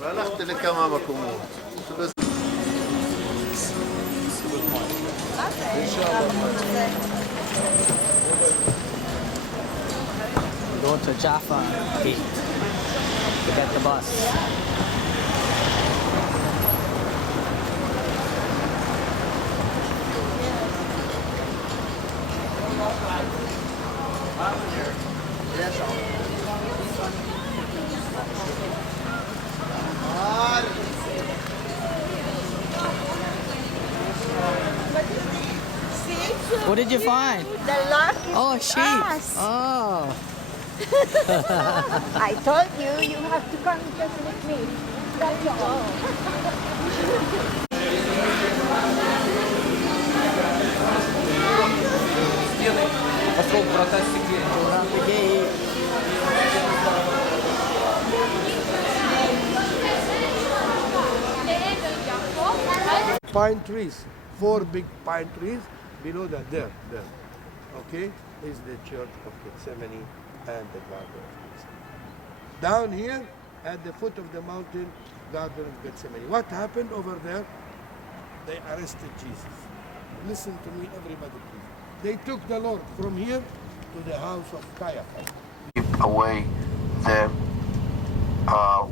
והלכתי לכמה מקומות. Go to Jaffa Gate to get the bus. What did you find? The lucky Oh, sheep. us. Oh. I told you, you have to come just with me. That's all. Pine trees, 4 big pine trees below that, there. Okay, is the church of Gethsemane and the garden of Gethsemane. Down here, at the foot of the mountain, garden of Gethsemane. What happened over there? They arrested Jesus. Listen to me, everybody, please. They took the Lord from here to the house of Caiaphas. Keep away the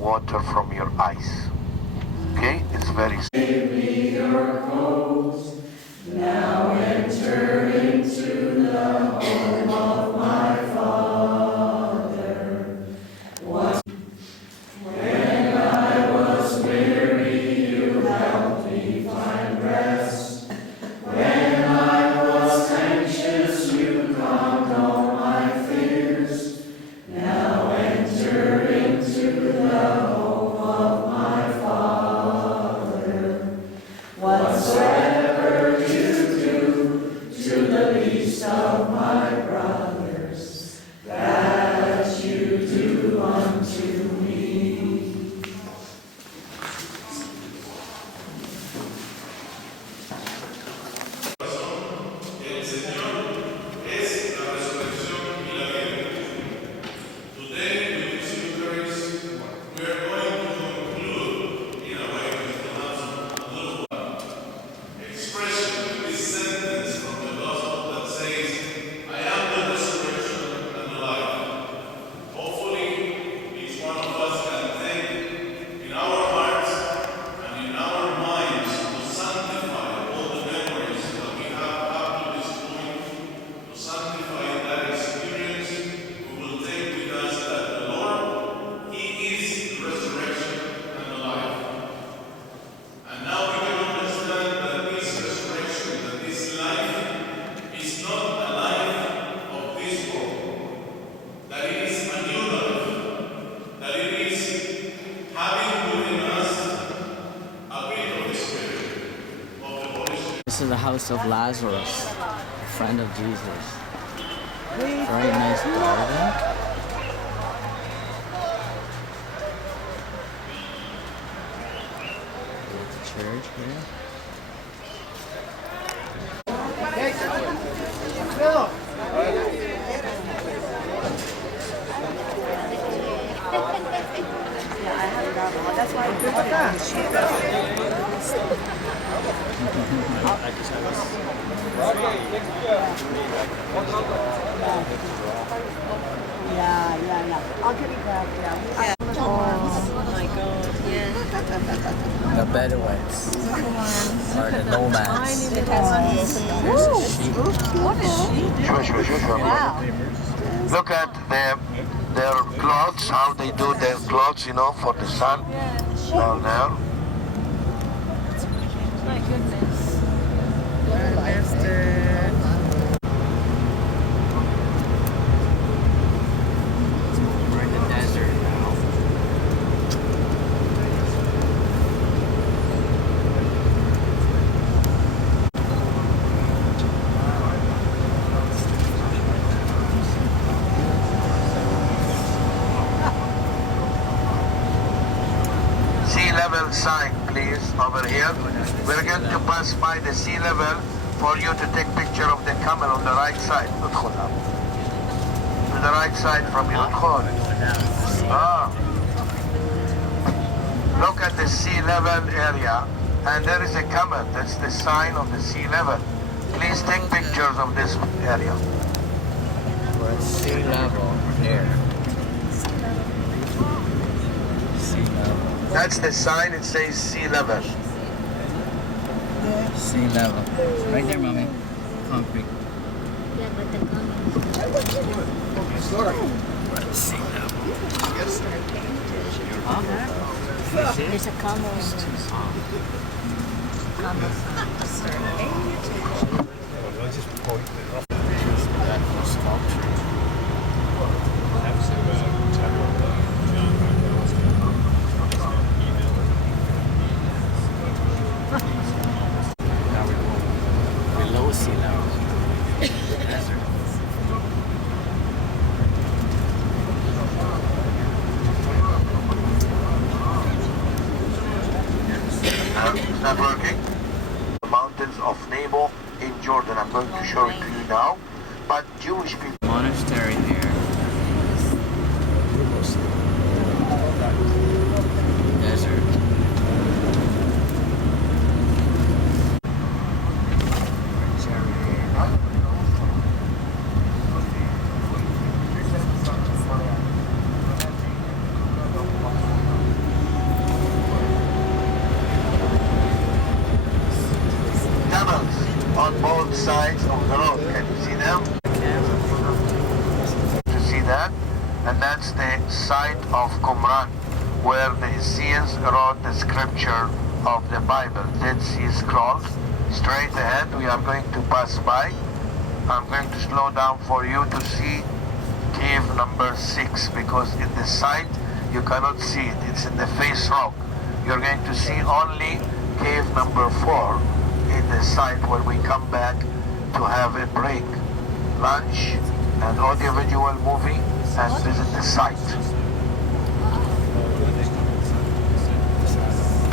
water from your eyes. Okay, it's very. This is the house of Lazarus, a friend of Jesus. Very nice garden. There's the church here. That's why I put Yeah. I'll give you that. Yeah. Oh my God. Yeah. The Bedouins or the nomads. There's a sheep. What is she? Wow. Look at their clothes, how they do their clothes, you know, for the sun. Down there. My goodness. Master. We're in the desert now. sign, please, over here. We're going to pass by the sea level for you to take picture of the camel on the right side. To the right side from you. Look at the sea level area, and there is a camel. That's the sign of the sea level. Please take pictures of this area. We're at sea level here. Sea level. That's the sign. It says sea level. Sea level. Right there, mommy. Concrete. Yeah, but the comments. We're at sea level. There's a camel. Camel. Now we're below sea level. Desert. Is that working? The mountains of Nebo in Jordan. I'm going to show it to you now. But Jewish people. Monastery here. Desert. Camels on both sides of the road. Can you see them? To see that? And that's the site of Qumran, where the Essenes wrote the scripture of the Bible. Dead Sea Scrolls. Straight ahead, we are going to pass by. I'm going to slow down for you to see cave number 6, because in the site you cannot see it. It's in the face rock. You're going to see only cave number 4 in the site where we come back to have a break, lunch, an audiovisual movie, and visit the site.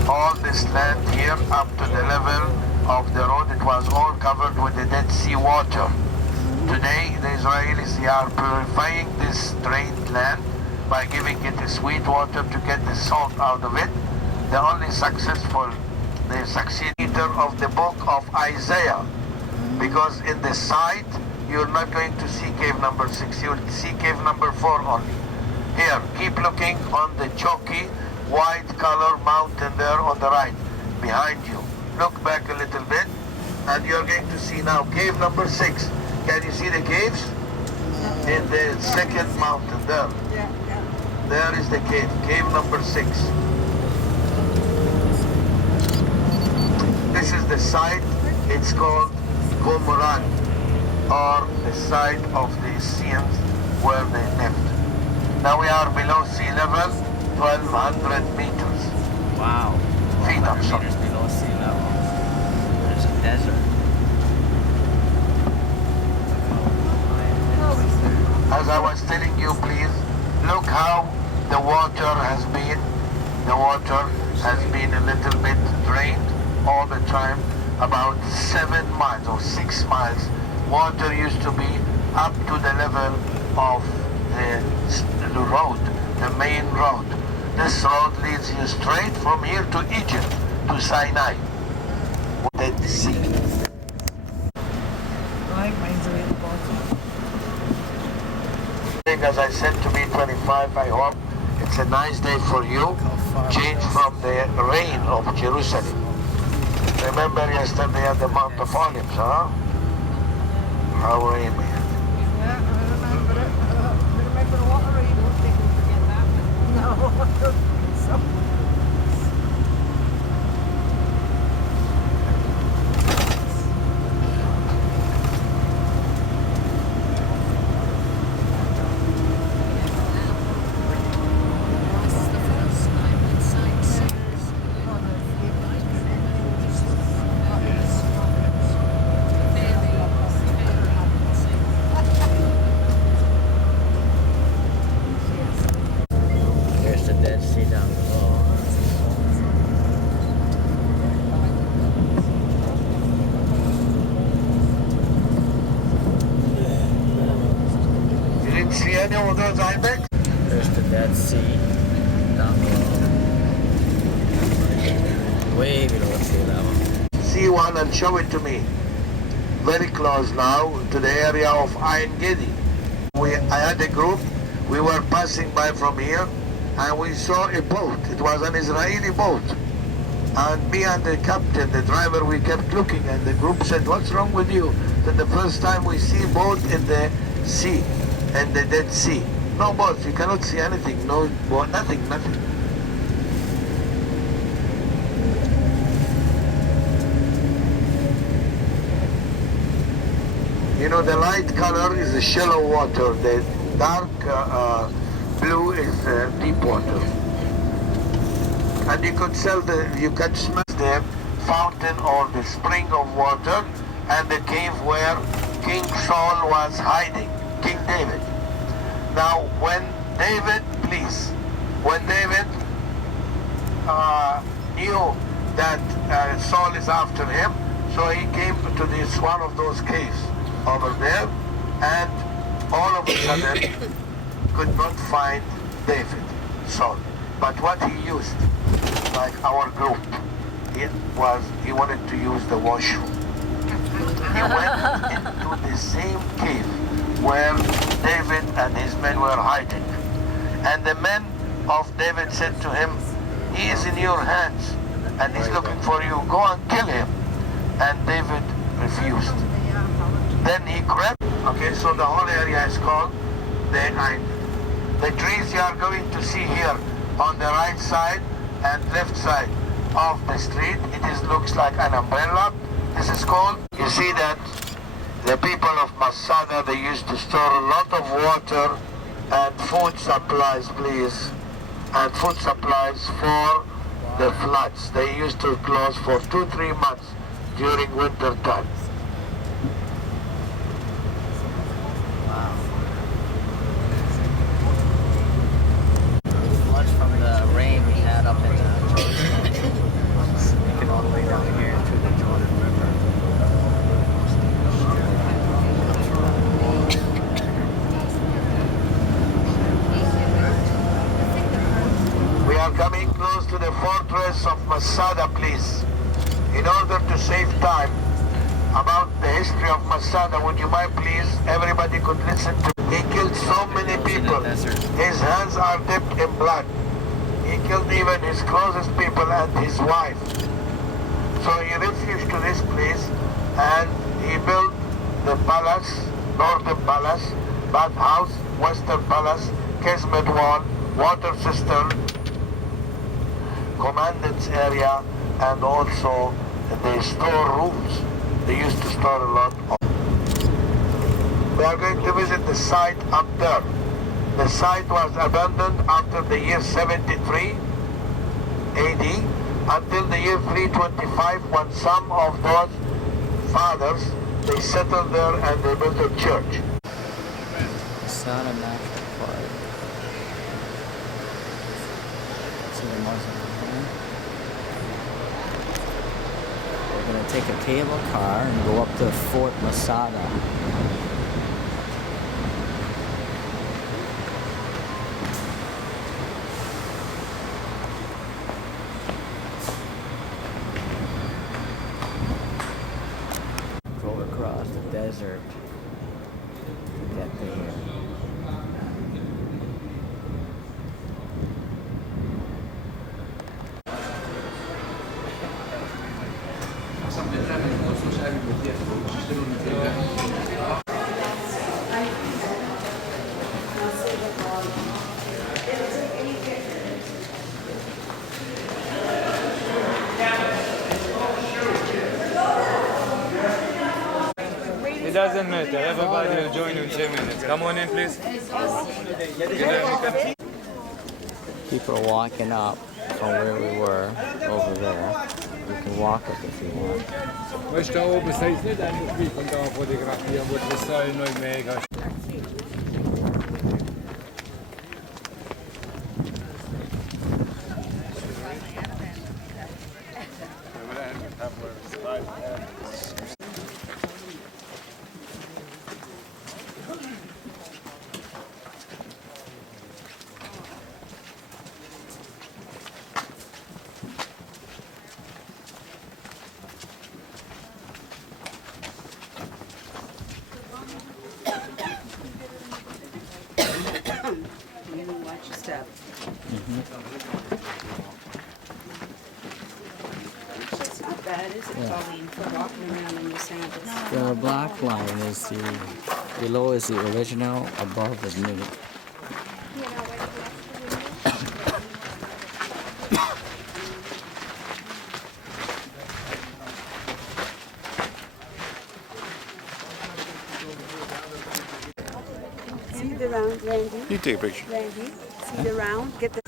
All this land here up to the level of the road, it was all covered with the Dead Sea water. Today the Israelis, they are purifying this drained land by giving it a sweet water to get the salt out of it. The only successful, the succeeder of the book of Isaiah, because in the site you're not going to see cave number 6, you'll see cave number 4 only. Here, keep looking on the chalky white color mountain there on the right, behind you. Look back a little bit, and you're going to see now cave number 6. Can you see the caves? In the second mountain there. There is the cave number 6. This is the site, it's called Qumran, or the site of the Essenes where they lived. Now we are below sea level, 1,200 meters. Wow. Feet, I'm sorry. Meters below sea level. There's a desert. As I was telling you, please, look how the water has been. The water has been a little bit drained all the time, about 7 miles or 6 miles. Water used to be up to the level of the road, the main road. This road leads you straight from here to Egypt, to Sinai. Dead Sea. As I said, to be 25, I hope it's a nice day for you. Change from the rain of Jerusalem. Remember yesterday at the Mount of Olives, huh? How rainy. Yeah, I remember it. Remember a lot of rain. I don't think we forget that. No, I don't think so. There's the Dead Sea down below. See any of those ibex? There's the Dead Sea down below. Way below sea level. See one and show it to me. Very close now to the area of Ain Gedi. I had a group, we were passing by from here and we saw a boat. It was an Israeli boat. And me and the captain, the driver, we kept looking and the group said, what's wrong with you? That the first time we see boat in the sea, in the Dead Sea. No boats, you cannot see anything, no boat, nothing. You know, the light color is the shallow water, the dark blue is deep water. And you could smell the fountain or the spring of water and the cave where King Saul was hiding, King David. Now, when David knew that Saul is after him, so he came to this one of those caves over there, and all of a sudden could not find David, Saul. But what he used, like our group, he wanted to use the washroom. He went into the same cave where David and his men were hiding. And the men of David said to him, he is in your hands and he's looking for you. Go and kill him. And David refused. Then he crept. Okay, so the whole area is called the Ain. The trees you are going to see here on the right side and left side of the street, looks like an umbrella. This is called, you see that the people of Masada, they used to store a lot of water and food supplies, please, and food supplies for the floods. They used to close for 2-3 months during winter time. Floods from the rain we had up in Jerusalem. Taken all the way down here to the Jordan River. We are coming close to the fortress of Masada, please. In order to save time about the history of Masada, would you mind please, everybody could listen to. He killed so many people. His hands are dipped in blood. He killed even his closest people and his wife. So he refuged to this place and he built the palace, northern palace, bathhouse, western palace, casement wall, water cistern, commandant's area, and also the store rooms. They used to store a lot of. We are going to visit the site up there. The site was abandoned after the year 73 AD until the year 325, when some of those fathers, they settled there and they built a church. Masada National Park. See the Muslim. We're gonna take a cable car and go up to Fort Masada. Go across the desert to get there. It doesn't matter, everybody will join you in 10 minutes. Come on in, please. People are walking up from where we were over there. You can walk up if you want. Weißt du, da oben ist es nicht einfach wie von da fotografieren, wo das Säule neu mega. Pauline, for walking around in your sandals. The black line is below is the original, above is new. See the round, Randy? You take a picture. Randy, see the round? Get the...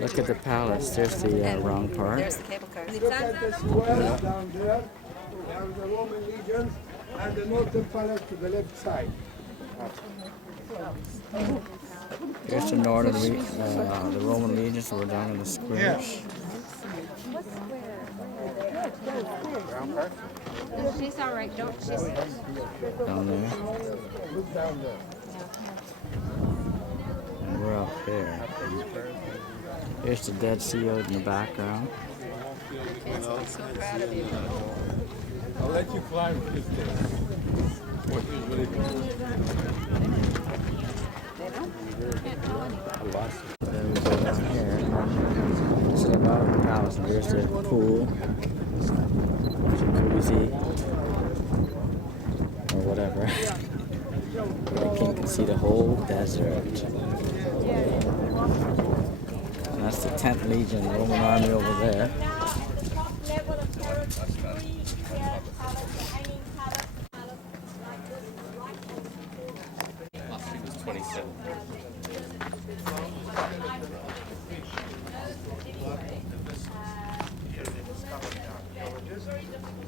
Look at the palace. There's the round part. There's the cable car. Look at the square down there. There are the Roman legions and the northern palace to the left side. Here's the northern, the Roman legions were down in the squares. She's all right, don't she's Down there. Look down there. And we're up here. Here's the Dead Sea out in the background. I'll let you climb this day. What is really Then we go down here. This is the bottom of the palace, and there's the pool, jacuzzi, or whatever. The king can see the whole desert. And that's the 10th Legion, Roman army over there.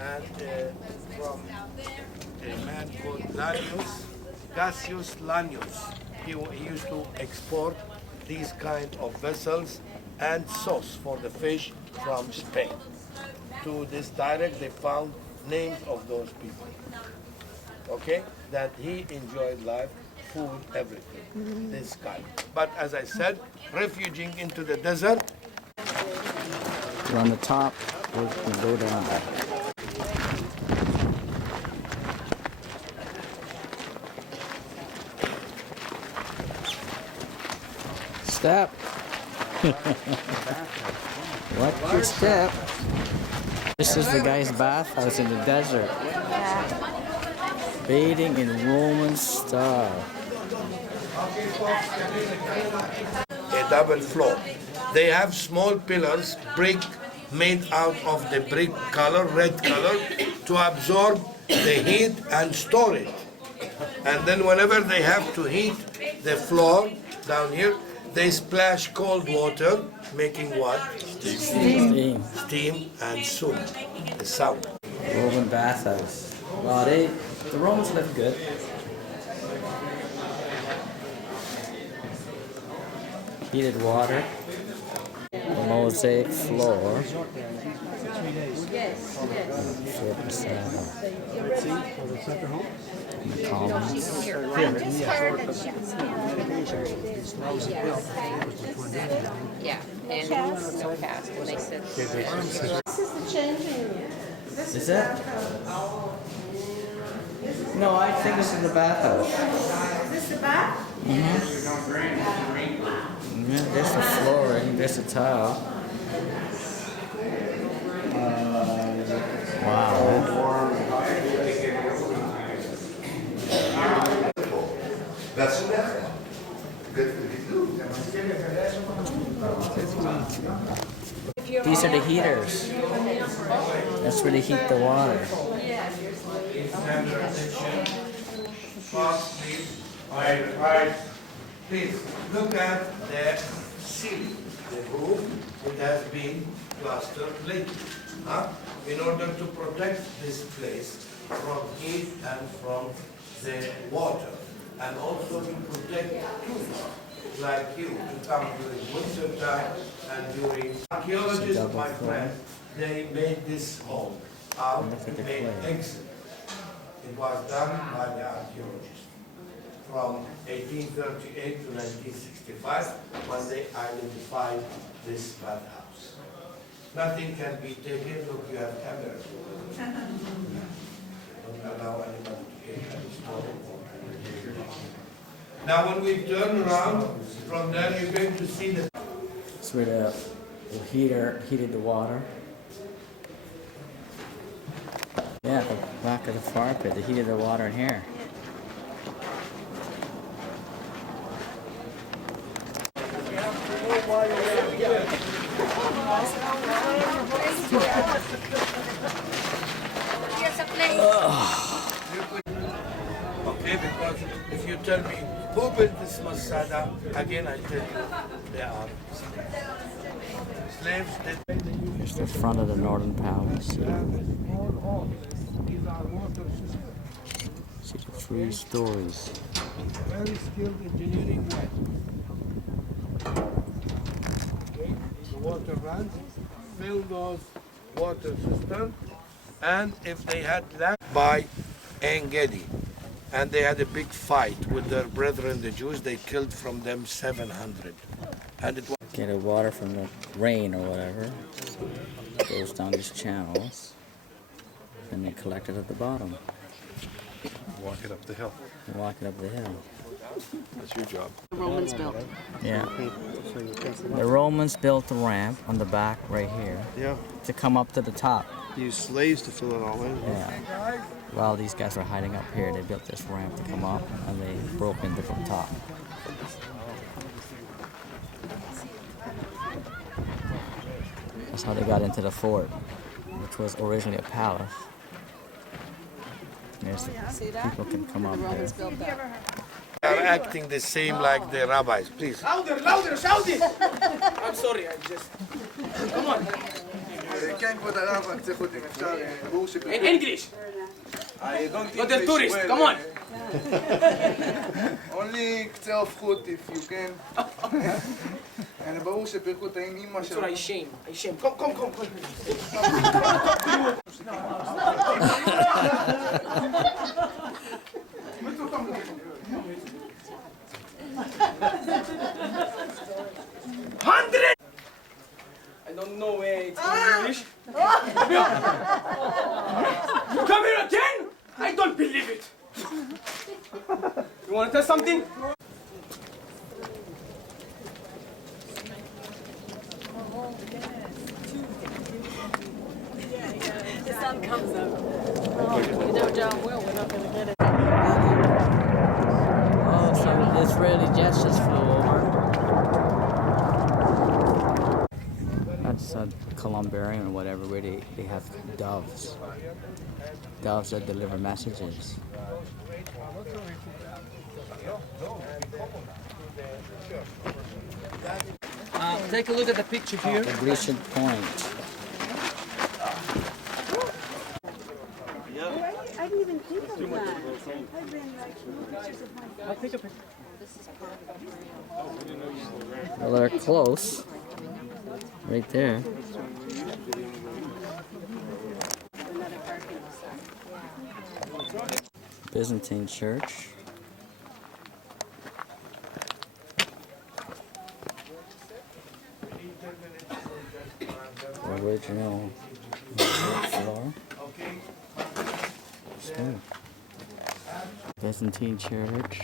And from a man called Cassius Lanius. He used to export these kind of vessels and sauce for the fish from Spain. To this direct, they found names of those people. Okay? That he enjoyed life, food, everything. This kind. But as I said, refuging into the desert. We're on the top, we can go down. Step. Watch your step. This is the guy's bathhouse in the desert. Bathing in Roman style. A double floor. They have small pillars, brick, made out of the brick color, red color, to absorb the heat and store it. And then whenever they have to heat the floor down here, they splash cold water, making what? Steam. Steam and soup, the sound. Roman bathhouse. Wow, the Romans lived good. Heated water. The mosaic floor. Fort Masada. And the columns. Yeah, and so fast, and they said... Is that? No, I think this is the bathhouse. Is this the bath? Yeah, there's the flooring, there's the tile. Wow. That's good for you. These are the heaters. That's where they heat the water. Please look at the ceiling, the roof. It has been plastered lately, in order to protect this place from heat and from the water, and also to protect tourists like you to come during winter time and during. Archaeologists, my friend, they made this home out and made exit. It was done by the archaeologists from 1838 to 1965 when they identified this bathhouse. Nothing can be taken. Look, you have cameras. Don't allow anybody to take any story. Now when we turn around, from there you're going to see the... That's where the heater heated the water. Yeah, the back of the fire pit, the heat of the water in here. Okay, because if you tell me who built this Masada, again I tell you they are slaves. Here's the front of the Northern Palace. See the 3 stories. Very skilled engineering work. Okay, the water runs, fill those water cisterns, and if they had left by Engedi, and they had a big fight with their brethren, the Jews, they killed from them 700. And it was Get the water from the rain or whatever. Goes down these channels. And they collect it at the bottom. Walk it up the hill. And walk it up the hill. That's your job. The Romans built. Yeah. The Romans built the ramp on the back right here Yeah. to come up to the top. Use slaves to fill it all in. Yeah. While these guys were hiding up here, they built this ramp to come up and they broke into the top. That's how they got into the fort, which was originally a palace. There's people can come up The there. Romans built that. they are acting the same like the rabbis. Please. Louder, louder, shout it! I'm sorry, I just... Come on. כן, כבוד הרב, רק צריך אותי, אם אפשר, ברור In English. I don't But the tourist, come on. only קצה הופכות, if you can. ברור שפירקו את האמא Sorry, שלנו. I shame. I shame. Come, come, come, come. $100! I don't know where it's in English. You come here again? I don't believe it. You want to tell something? The sun comes up. You know John will, we're not going to get it. Oh, so the Israeli jets just flew over. That's a columbarium or whatever, where they have doves. Doves that deliver messages. Take a look at the picture here. The Grecian Point. I didn't even think of that. I've been like pictures of my I'll take a picture. Well, they're close. Right there. Byzantine church. Original floor. Stone. Byzantine church.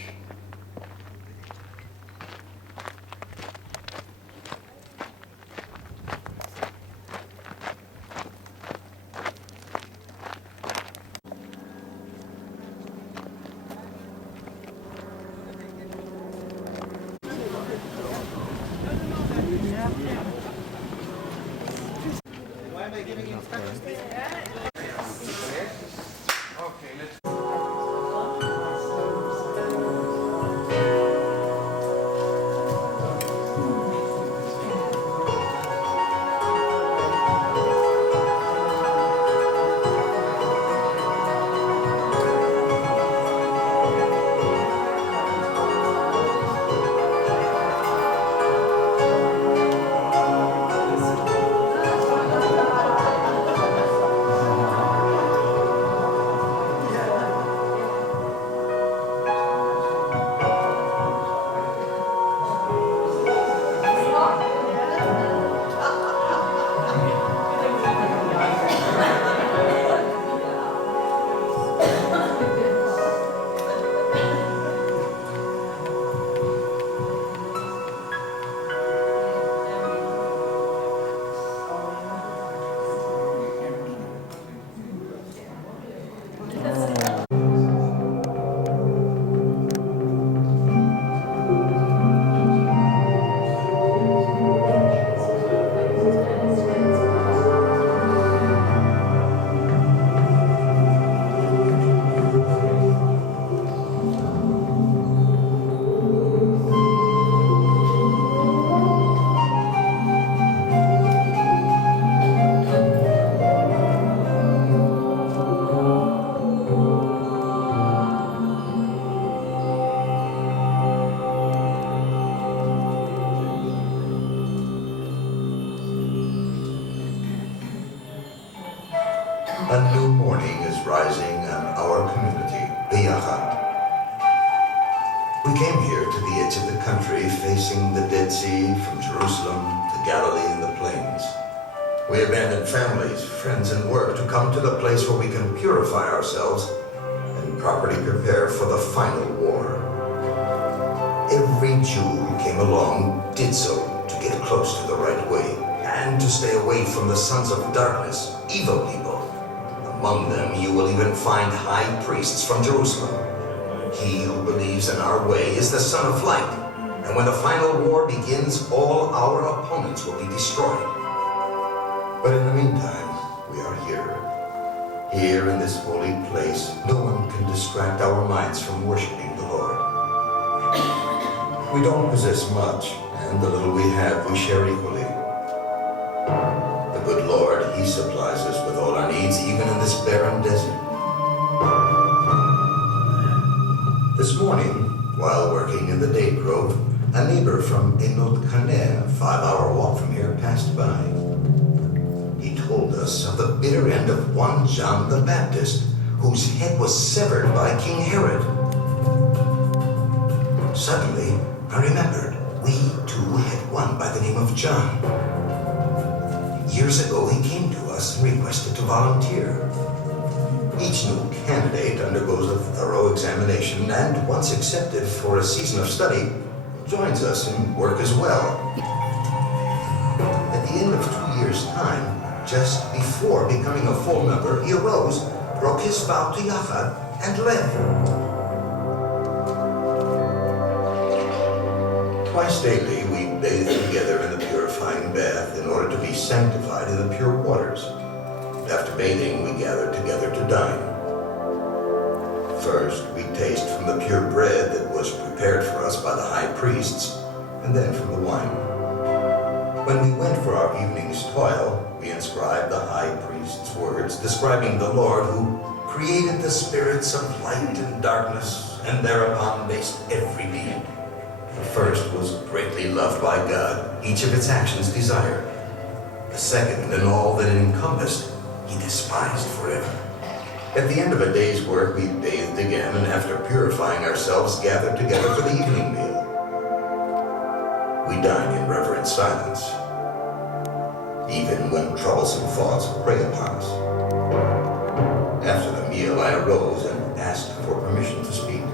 A new morning is rising on our community, Biyachat. We came here to the edge of the country, facing the Dead Sea from Jerusalem to Galilee and the plains. We abandoned families, friends, and work to come to the place where we can purify ourselves and properly prepare for the final war. Every Jew who came along did so to get close to the right way and to stay away from the sons of darkness, evil people. Among them you will even find high priests from Jerusalem. He who believes in our way is the son of light, and when the final war begins, all our opponents will be destroyed. But in the meantime, we are here. Here in this holy place, no one can distract our minds from worshiping the Lord. We don't possess much, and the little we have, we share equally. The good Lord, He supplies us with all our needs, even in this barren desert. This morning, while working in the date grove, a neighbor from Enot Kaneh, a 5-hour walk from here, passed by. He told us of the bitter end of one John the Baptist, whose head was severed by King Herod. Suddenly, I remembered we too had one by the name of John. Years ago, he came to us and requested to volunteer. Each new candidate undergoes a thorough examination and, once accepted for a season of study, joins us in work as well. At the end of 2 years' time, just before becoming a full member, he arose, broke his vow to Yahweh, and left. Twice daily, we bathe together in the purifying bath in order to be sanctified in the pure waters. After bathing, we gather together to dine. First, we taste from the pure bread that was prepared for us by the high priests, and then from the wine. When we went for our evening's toil, we inscribed the high priest's words describing the Lord who created the spirits of light and darkness, and thereupon based every being. The first was greatly loved by God, each of its actions desired. The second, and all that it encompassed, He despised forever. At the end of a day's work, we bathed again, and after purifying ourselves, gathered together for the evening meal. We dined in reverent silence, even when troublesome thoughts prey upon us. After the meal, I arose and asked for permission to speak.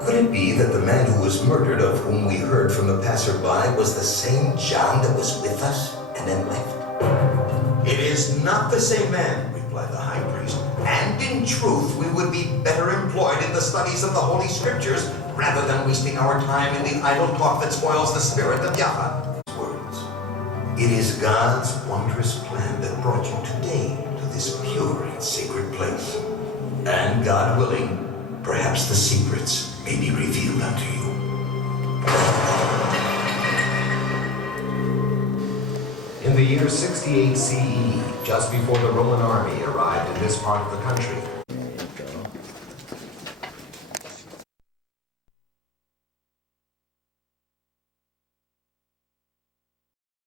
Could it be that the man who was murdered, of whom we heard from the passerby, was the same John that was with us and then left? It is not the same man, replied the high priest, and in truth we would be better employed in the studies of the Holy Scriptures rather than wasting our time in the idle talk that spoils the spirit of Yahweh. Words. It is God's wondrous plan that brought you today to this pure and sacred place. And God willing, perhaps the secrets may be revealed unto you. In the year 68 CE, just before the Roman army arrived in this part of the country,